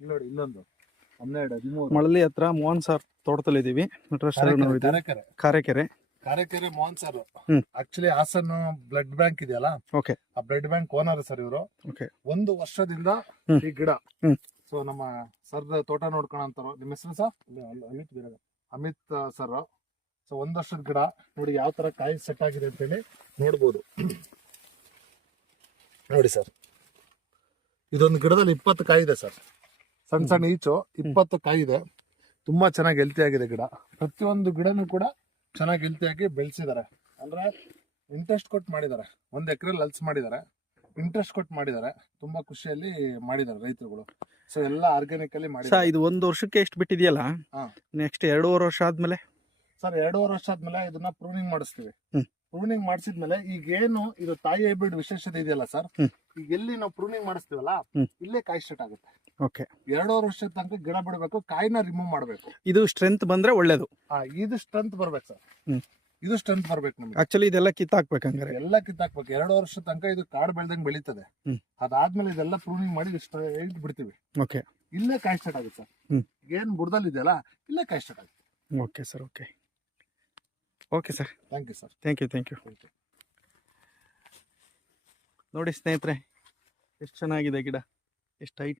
ಇಲ್ಲಿ ನೋಡಿ ಇಲ್ಲೊಂದು 12 13 ಮಳಲಿ ಹತ್ರ ಮೋಹನ್ ಸರ್ ತೋಟದಲ್ಲಿ ಇದೀವಿ. ನಟರಾಜ್ ಸರ್ ನಾವು ಇದೀವಿ ಕಾರೆಕೆರೆ ಕಾರೆಕೆರೆ. ಕಾರೆಕೆರೆ ಮೋಹನ್ ಸರ್ ಹ್ಮ್. ಆಕ್ಚುಲಿ ಹಾಸನ್ ಬ್ಲಡ್ ಬ್ಯಾಂಕ್ ಇದೆಯಲ್ಲ, ಓಕೆ ಆ ಬ್ಲಡ್ ಬ್ಯಾಂಕ್ ಓನರ್ ಸರ್ ಇವರು. ಓಕೆ. 1 ವರ್ಷದಿಂದ ಹ್ಮ್. ಈ ಗಿಡ ಹ್ಮ್. ಸೊ ನಮ್ಮ ಸರ್ ತೋಟ ನೋಡ್ಕೋಣ ಅಂತಾರೋ. ನಿಮ್ಮ ಹೆಸರು ಸರ್? ಅಮಿತ್ ಸರ್. ಸೊ 1 ವರ್ಷದ ಗಿಡ ನೋಡಿ ಯಾವ ತರ ಕಾಯಿ ಸೆಟ್ ಆಗಿದೆ ಅಂತ ಹೇಳಿ ನೋಡ್ಬೋದು. ನೋಡಿ ಸರ್, ಇದೊಂದು ಗಿಡದಲ್ಲಿ 20 ಕಾಯಿ ಇದೆ ಸರ್. ಸಣ್ಣ ಸಣ್ಣ ಈಚು 20 ಕಾಯಿ ಇದೆ. ತುಂಬಾ ಚೆನ್ನಾಗಿ ಹೆಲ್ತಿ ಆಗಿದೆ ಗಿಡ. ಪ್ರತಿಯೊಂದು ಗಿಡನೂ ಕೂಡ ಚೆನ್ನಾಗಿ ಹೆಲ್ತಿಯಾಗಿ ಬೆಳೆಸಿದ್ದಾರೆ. ಅಂದ್ರೆ ಇಂಟ್ರೆಸ್ಟ್ ಕೊಟ್ಟು ಮಾಡಿದ್ದಾರೆ. 1 ಎಕರೆಲಿ ಹಲ್ಸ್ ಮಾಡಿದ್ದಾರೆ, ಇಂಟ್ರೆಸ್ಟ್ ಕೊಟ್ಟು ಮಾಡಿದ್ದಾರೆ. ತುಂಬಾ ಖುಷಿಯಲ್ಲಿ ಮಾಡಿದ್ದಾರೆ ರೈತರುಗಳು. ಸೊ ಎಲ್ಲ ಆರ್ಗ್ಯಾನಿಕ್ ಅಲ್ಲಿ ಮಾಡಿದ್ದಾರೆ. ಇದು 1 ವರ್ಷಕ್ಕೆ ಎಷ್ಟು ಬಿಟ್ಟಿದೆಯಲ್ಲ, ಹಾ. ನೆಕ್ಸ್ಟ್ 2.5 ವರ್ಷ ಆದ್ಮೇಲೆ ಸರ್ 2.5 ವರ್ಷ ಆದ್ಮೇಲೆ ಇದನ್ನ ಪ್ರೂನಿಂಗ್ ಮಾಡಿಸ್ತೀವಿ. ಹ್ಮ್. ಪ್ರೂನಿಂಗ್ ಮಾಡಿಸಿದ್ಮೇಲೆ ಈಗ ಏನು ಇದು ತಾಯಿ ಹೈಬ್ರಿಡ್ ವಿಶೇಷತೆ ಇದೆಯಲ್ಲ ಸರ್, ಹ್ಮ್. ಈಗ ಎಲ್ಲಿ ನಾವು ಪ್ರೂನಿಂಗ್ ಮಾಡಿಸ್ತೀವಲ್ಲ ಹ್ಮ್. ಇಲ್ಲೇ ಕಾಯಿ ಸ್ಟಾರ್ಟ್ ಆಗುತ್ತೆ. ಓಕೆ. 2.5 ವರ್ಷದ ತನಕ ಗಿಡ ಬಿಡಬೇಕು, ಕಾಯಿನ ರಿಮೂವ್ ಮಾಡಬೇಕು. ಇದು ಸ್ಟ್ರೆಂತ್ ಬಂದ್ರೆ ಒಳ್ಳೇದು. ಇದು ಸ್ಟ್ರೆಂತ್ ಬರ್ಬೇಕು ಸರ್. ಹ್ಮ್. ಇದು ಸ್ಟ್ರೆಂತ್ ಬರ್ಬೇಕು ನಮ್ಗೆ. ಆಕ್ಚುಲಿ ಇದೆಲ್ಲ ಕಿತ್ತಾಕ್ಬೇಕಂದ್ರೆ ಎಲ್ಲ ಕಿತ್ತಾಕ್ಬೇಕು. 2 ವರ್ಷ ತನಕ ಇದು ಕಾಡು ಬೆಳ್ದಂಗ್ ಬೆಳೀತದೆ. ಹ್ಮ್. ಅದಾದ್ಮೇಲೆ ಇದೆಲ್ಲ ಪ್ರೂನಿಂಗ್ ಮಾಡಿ ಬಿಡ್ತೀವಿ. ಓಕೆ. ಇಲ್ಲೇ ಕಾಯಿ ಸ್ಟಾರ್ಟ್ ಆಗುತ್ತೆ ಸರ್. ಹ್ಮ್. ಏನ್ ಬುಡದಲ್ಲಿ ಇದೆಯಲ್ಲ ಇಲ್ಲೇ ಕಾಯಿ ಸ್ಟಾರ್ಟ್ ಆಗುತ್ತೆ. Okay sir. Okay okay sir. Thank you sir. Thank you. ನೋಡಿ ಸ್ನೇಹಿತರೆ, ಎಷ್ಟು ಚೆನ್ನಾಗಿದೆ ಗಿಡ, ಎಷ್ಟು ಹೈಟ್